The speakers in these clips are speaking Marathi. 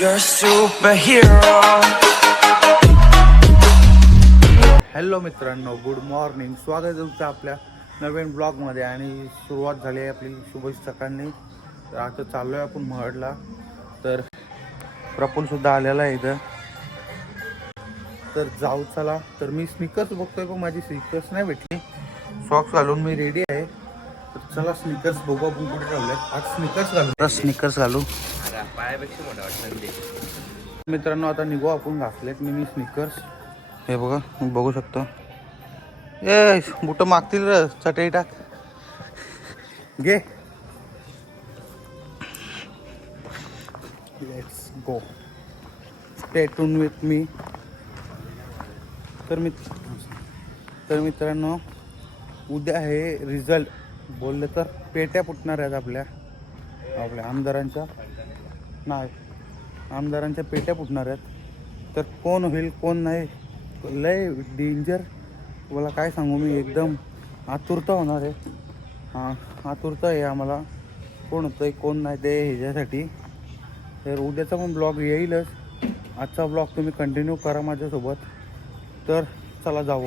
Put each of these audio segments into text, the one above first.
You're a superhero. हॅलो मित्रांनो, गुड मॉर्निंग. स्वागत आहे तुमचं आपल्या नवीन ब्लॉगमध्ये. आणि सुरुवात झाली आहे आपली शुभ सकाळनी. तर आता चाललो आहे आपण महडला. तर प्रफुल्लसुद्धा आलेला आहे इथं. तर जाऊ चला. तर मी स्निकर्स बघतोय पण माझी स्निकर्स नाही भेटली. सॉक्स घालून मी रेडी आहे. तर चला स्निकर्स बघू आपण कुठे ठेवल्यात. आज स्निकर्स घालू. स्निकर्स घालू. पायापेक्षा मोठा वाटतं. मित्रांनो आता निघू आपण. घातलेत मी स्निकर्स. हे बघा, बघू शकता. ए बुट मागतील र, चटई टाक घे. Let's go. Stay tune with me. तर मित्रांनो, उद्या आहे रिझल्ट. बोलले तर पेट्या फुटणार आहेत आपल्या आमदारांच्या. नाही, आमदारांच्या पेट्या फुटणार आहेत. तर कोण होईल कोण नाही, लय डेंजर. मला काय सांगू मी, एकदम आतुरता होणार आहे. हां, आतुरता आहे आम्हाला. कोण होतं आहे कोण नाही ते ह्याच्यासाठी. तर उद्याचा पण ब्लॉग येईलच. आजचा ब्लॉग तुम्ही कंटिन्यू करा माझ्यासोबत. तर चला जाऊ.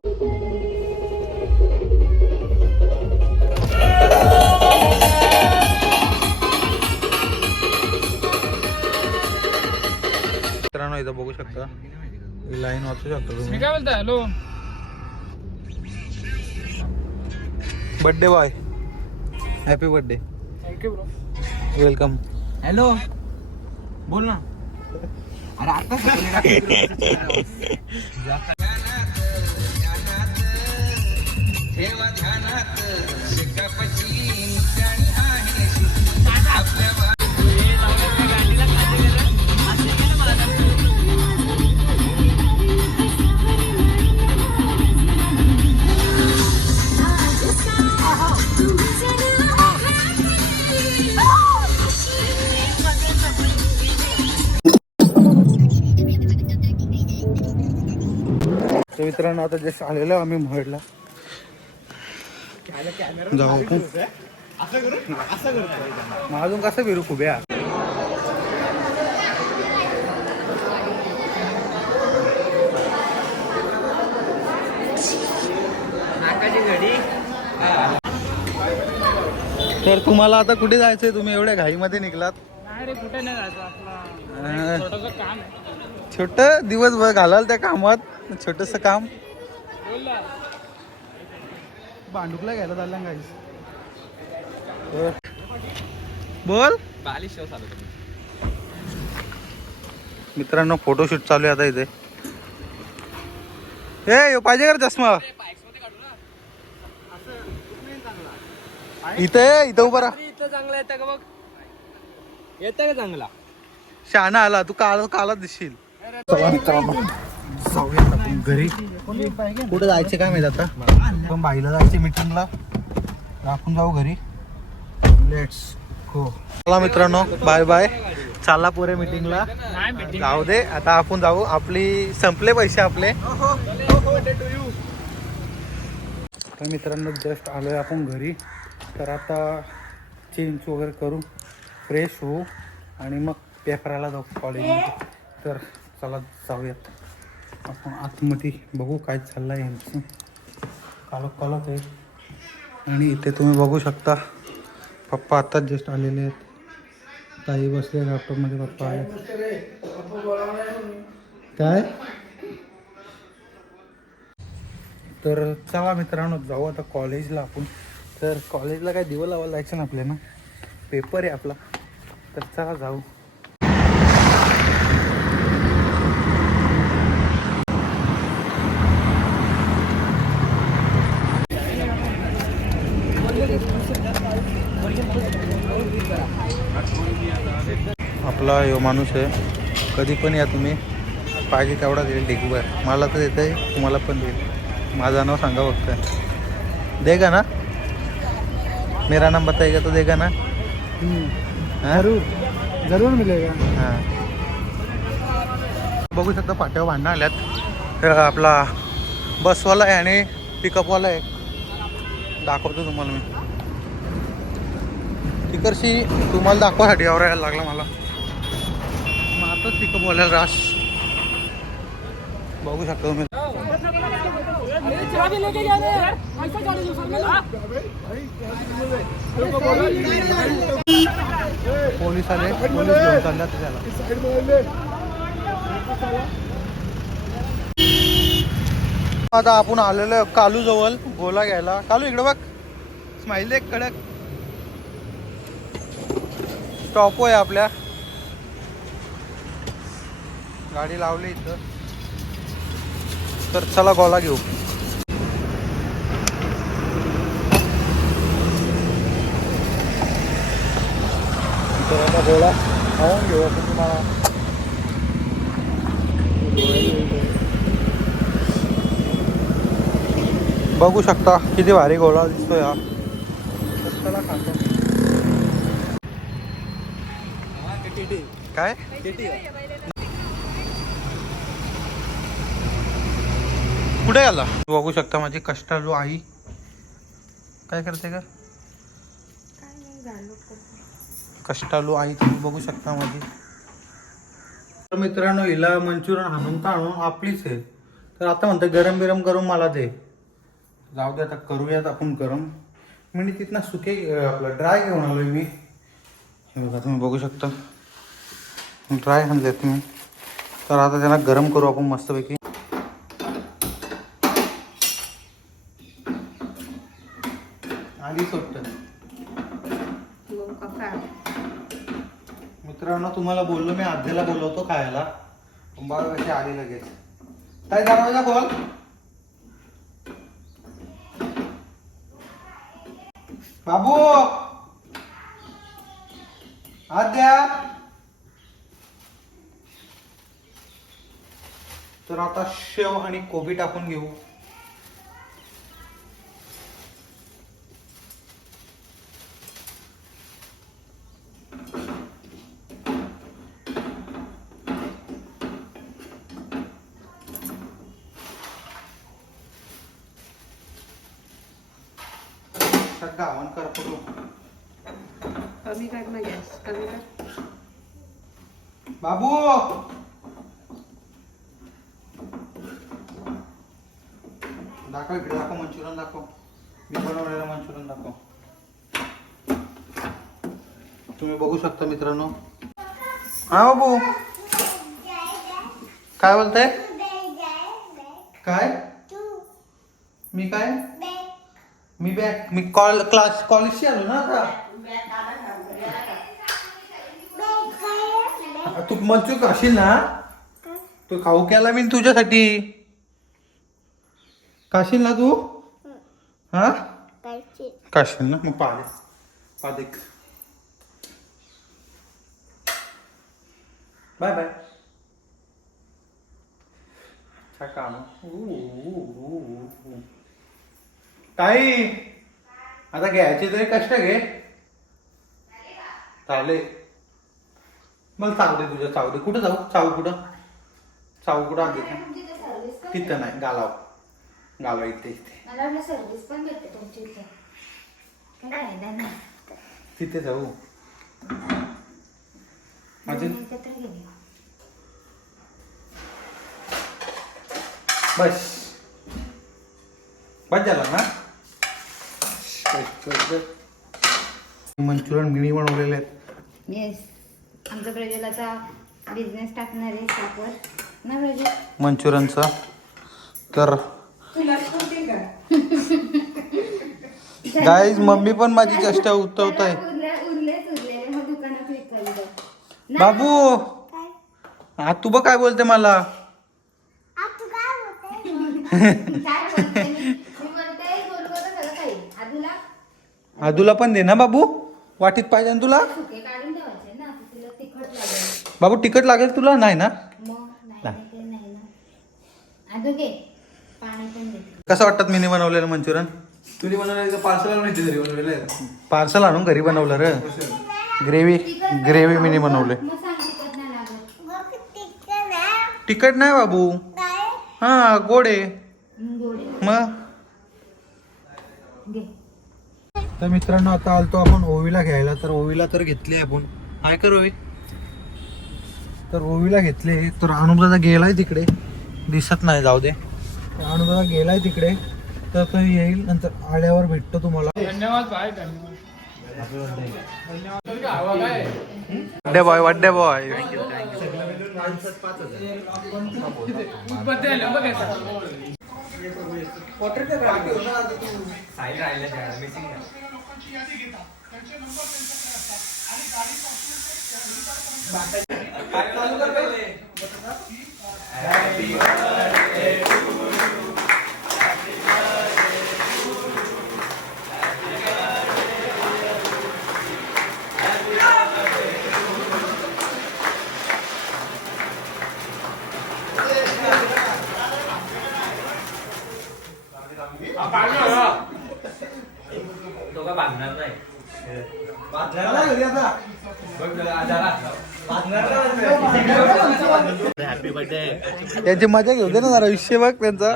मित्रांनो इथं बघू शकता, लाईन वाचू शकता तुम्ही. काय बोलताय? Hello, birthday boy, happy birthday. Thank you bro. Welcome. Hello, बोल ना. अरे आता तर मित्रांनो आता जस्ट आलेलो आम्ही महडला. जाऊ आपण. मग अजून कसं फिरू खुब्या. तर तुम्हाला आता कुठे जायचंय? तुम्ही एवढ्या घाईमध्ये निघलात. नाही रे, कुठे नाही जायचं. आपला छोटंसं काम आहे. छोट दिवसभर घालाल त्या कामात. छोटस काम. बोल ना. भांडुकला घ्यायला चालला गाईस. बोल. बालिश शो चालू कर. मित्रांनो फोटोशूट चालू आहे आता इथे. ए पाहिजे का चष्मा? इथं उभा राहा. इथं चांगला येतं का बघ. येतं का चांगला? शहाणा आला तू. कालच दिसशील. जाऊया आपण घरी. कुठं जायचे काय माहित आता. पण बाईला जायचे मीटिंगला. आपण जाऊ घरी. Let's go. चला मित्रांनो, बाय बाय. चालला पुरे मीटिंगला. जाऊ दे आता आपण जाऊ. आपली संपले पैसे आपले. तर मित्रांनो जस्ट आलोय आपण घरी. तर आता चेंज वगैरे करू, फ्रेश होऊ आणि मग पेपराला जाऊ कॉलेजमध्ये. तर चला जाऊयात आपण आतमध्ये. बघू काय चाललं आहे यांचं. कालच आहे. आणि इथे तुम्ही बघू शकता पप्पा आत्ताच जस्ट आलेले आहेत. ताई बसले लॅपटॉपमध्ये. पप्पा आहे काय. तर चला मित्रांनो जाऊ आता कॉलेजला आपण. तर कॉलेजला काय दिवं लावायला जायचं ना आपल्याला. पेपर आहे आपला. तर चला जाऊ. आपला यो माणूस आहे. कधी पण या तुम्ही. पाहिजे तेवढा देईल ढिगू आहे. मला तर देत आहे, तुम्हाला पण देईल. माझं नाव सांगा फक्त. देगा ना. मेरा नाम बताएगा तो देगा ना. जरूर मिळेगा. हां, बघू शकता पाट्यावर भांडणं आल्यात. आपला बसवाला आहे आणि पिकअपवाला आहे. दाखवतो तुम्हाला मी. तिकडशी तुम्हाला दाखवासाठी यावर यायला लागला मला. मग आताच पिकअप बोलायला रास बघू शकतो तुम्ही. पोलीस आले, पोलीस घेऊन चालल्यात त्याला. आता आपण आलेलो कालू जवळ गोला घ्यायला. कालू इकडे बघ, स्माइल एक कडक. स्टॉप आहे आपल्या, गाडी लावली इथं. तर चला गोला घेऊ. तर आता गोला खाऊन घेऊ आपण. तुम्हाला बघू शकता किती भारी गोळा दिसतोय हा. त्याला खातो काय कुठे गेला. बघू शकता माझी कष्टाळू आई काय करते का. कष्टाळू आई तुम्ही बघू शकता माझी. तर मित्रांनो हिला मंचुरियन आणून आणून आपलीच आहे. तर आता म्हणते गरम बिरम करून मला दे. जाऊ दे आता करूयात आपण गरम. मी तिथनं सुके आपलं ड्राय घेऊन आलोय मी. हे बघा तुम्ही बघू शकता ड्राय आणले तुम्ही. तर आता त्यांना गरम करू आपण मस्तपैकी. आली सोडत मित्रांनो तुम्हाला बोललो मी आधीला बोलवतो खायला. बाबा कशी आली लगेच. काय दरवाजा खोल. बाबू आद्या. तर आता शेव आणि कोबी टाकून घेऊ. गावन कर पडू. कमी कर ना गॅस, कमी कर. बाबू दाखव इकडे, दाखव मंचुरियन दाखव. मी बनवलेलं मंचुरियन दाखव. तुम्ही बघू शकता मित्रांनो. हा बाबू काय बोलताय. काय मी काय मी बॅग मी कॉलेजशी आलो ना आता. तू मंचूर खाशील ना. तू खाऊ केला मी तुझ्यासाठी. खाशील ना तू. हा खाशील ना मग पादे. Bye bye. काम ताई आता घ्यायचे तरी कष्ट घे. चालेल मला चावू दे तुझ्या. चावू दे. कुठं जाऊ. चावू कुठं आधी तिथं नाही. गालाव इथे सर्विस पण भेटते तुमच्या इथे. तिथे जाऊ. अजून बस झाला ना. मंचुरियन मिनी बनवलेले आहेत. येस आमचा प्रज्वलाचा बिझनेस टाकणार आहे शॉपवर ना प्रज्वल. मंचुरियनचा तर गाईज मम्मी पण माझी चेष्टा उतरवत आहे. उरले मग दुकानात विकायला. बाबू हा तू बघ काय बोलते मला. आदूला पण दे ना बाबू. वाटीत पाहिजे ना तुला. काढून ठेवायचे ना तिला तिखट लागेल. बाबू तिखट लागेल तुला. नाही ना. आदू घे पाणी पण दे. कसं वाटतात मिनी बनवलेलं मंचुरियन. तुम्ही बनवलं पार्सल माहिती घरी बनवलेलं आहे. पार्सल आणून घरी बनवलं र. ग्रेव्ही मिनी बनवले. मग सांग तिखट नाही लागत. तिखट नाही बाबू. हा गोड आहे गोड मग. घे. तर मित्रांनो आता आलतो आपण ओवीला घ्यायला. तर ओवीला तर घेतली आपण. काय कर ओवी. तर ओवीला घेतले. तर अनुदादा गेलाय तिकडे, दिसत नाही, जाऊ दे. अनुदादा गेलाय तिकडे, तर तो येईल नंतर. आल्यावर भेटतो तुम्हाला. धन्यवाद भाई, धन्यवाद. वड्डे बॉय, वड्डे बॉय. त्यांची मजा घेऊ दे ना जरा, विषय बघ त्यांचा.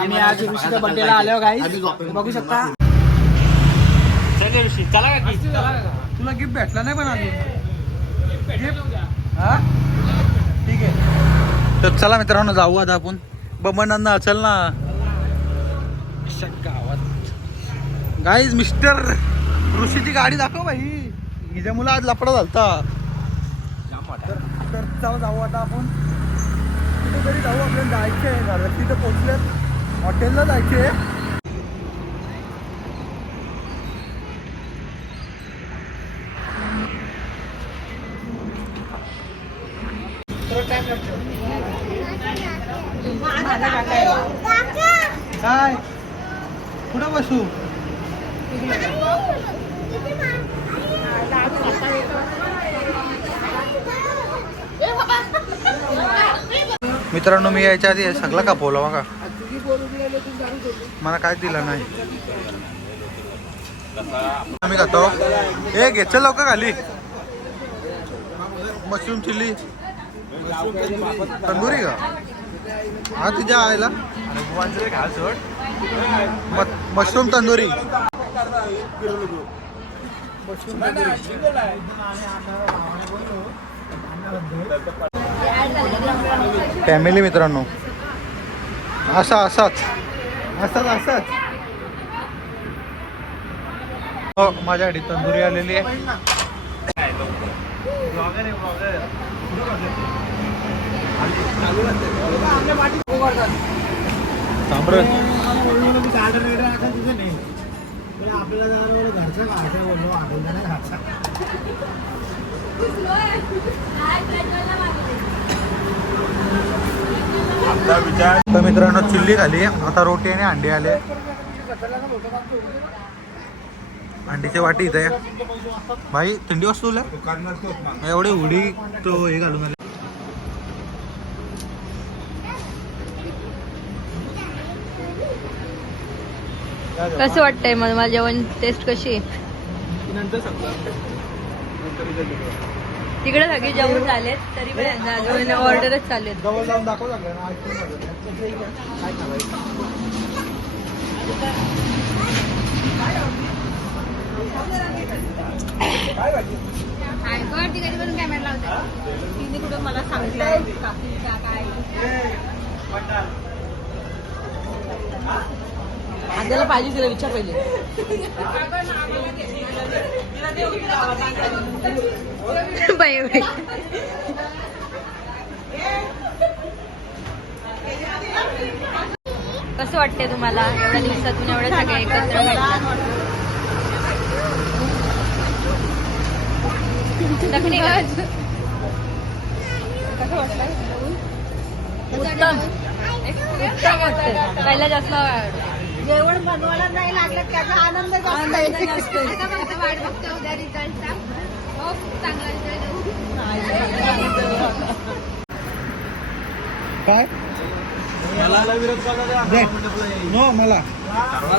आम्ही आज ऋषीच्या बर्थडेला आलो गाईस, बघू शकता. चला का की? तुला गिफ्ट भेटला नाही पण अजून. हा ठीक आहे. तर चला मित्रांनो, जाऊ आता आपण. बबनांना चल ना गावात. गाईज मिस्टर ऋषीची गाडी दाखव भाई, हिच्या मुलं आज लपडा झालता. तर चला जाऊ आता आपण. कुठेतरी जाऊ, आपल्याला जायचं आहे. घरात तिथं पोहोचल्यात, हॉटेलला जायचे. काय कुठं बसू? मित्रांनो, मी यायच्या आधी सगळं का बोला बघा, मला काय दिलं नाही. आम्ही खातो. हे घे चल लवकर खाली. मशरूम चिल्ली तंदुरी का? हा तुझ्या आयला मशरूम तंदुरी. फॅमिली मित्रांनो, असाच हो, माझ्यासाठी तंदुरी आलेली आहे. तर मित्रांनो, चिल्ली खाली, आता रोटी आणि अंडी आले. अंडीची वाटी इथे भाई. थंडी वाजतो तुला एवढे उडी तो हे घालून आले. कसं वाटतंय मला जेवण? टेस्ट कशी आहे? तिकडे सगळे जेवण झालेत, तरी पण अजून ऑर्डरच चालू आहेत. जवळ जाऊन दाखव कॅमेरा लावतात. तिने कुठं मला सांगितलं काय आद्याला पाहिजे, तिला विचार पहिले. बाई बाई. कसं वाटतंय तुम्हाला एवढ्या दिवसातून एवढे सगळे एकत्र भेटतात? उत्तम उत्तम वाटतं. पहिला जास्त जेवण बनवायला नाही लागलं त्याचा आनंद जास्त. वाट बघतो उद्या रिझल्टचा. हो, चांगला काय नो मला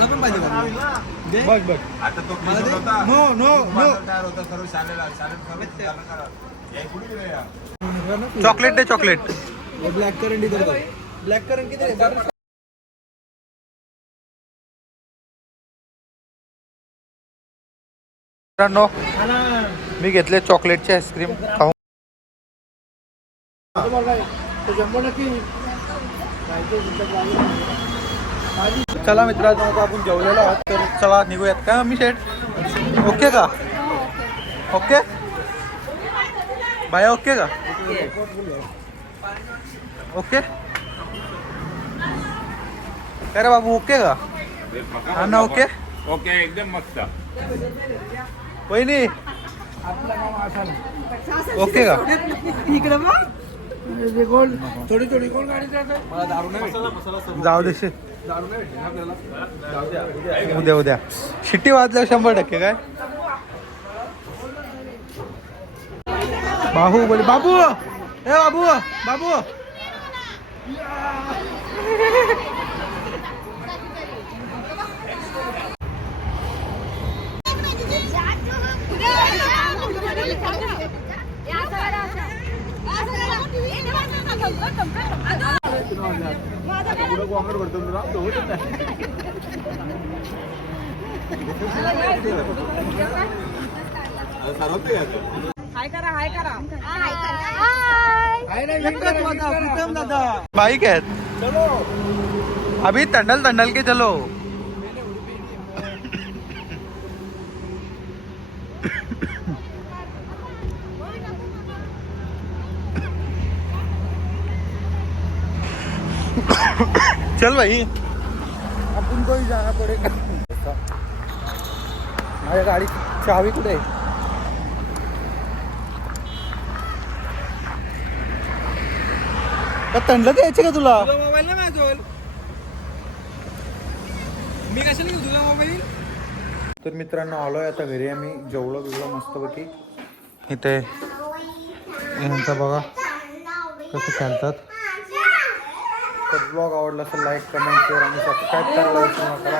पण पाहिजे बघ बघ. नो नो नो चॉकलेट दे, चॉकलेट. ब्लॅक करंट करतो. ब्लॅक करंट किती? मित्रांनो मी घेतले चॉकलेटची आईस्क्रीम खाऊ. चला मित्रांनो आता आपण जेवलेलो आहोत तर चला निघूयात काय मम्मी शेठ. ओके का? ओके बाया ओके का? ओके काय रे बाबू ओके का? हा ना ओके ओके एकदम मस्त. वहिनी ओके का? जाऊ दे शे. उद्या शिट्टी वाजल्या 100% काय बाहुबली बाबू ए बाबू बाबू बाईक आहेत अभी तंडल के चलो. चल भाई आपण कोई जाना पडेगा. माझ्या गाडी चावी कुठे आहे? तंडलं द्यायचे का तुला? मोबाईल ना माझ्याजवळ मी कशाला घेऊ तुझा मोबाईल. तर मित्रांनो आलोय आता घरी. आम्ही जेवलो बिवलो मस्तपैकी. इथे यांचं बघा कसं खेळतात. तर ब्लॉग आवडला तर लाईक कमेंट शेअर आणि सबस्क्राईब करायला विसरू नका.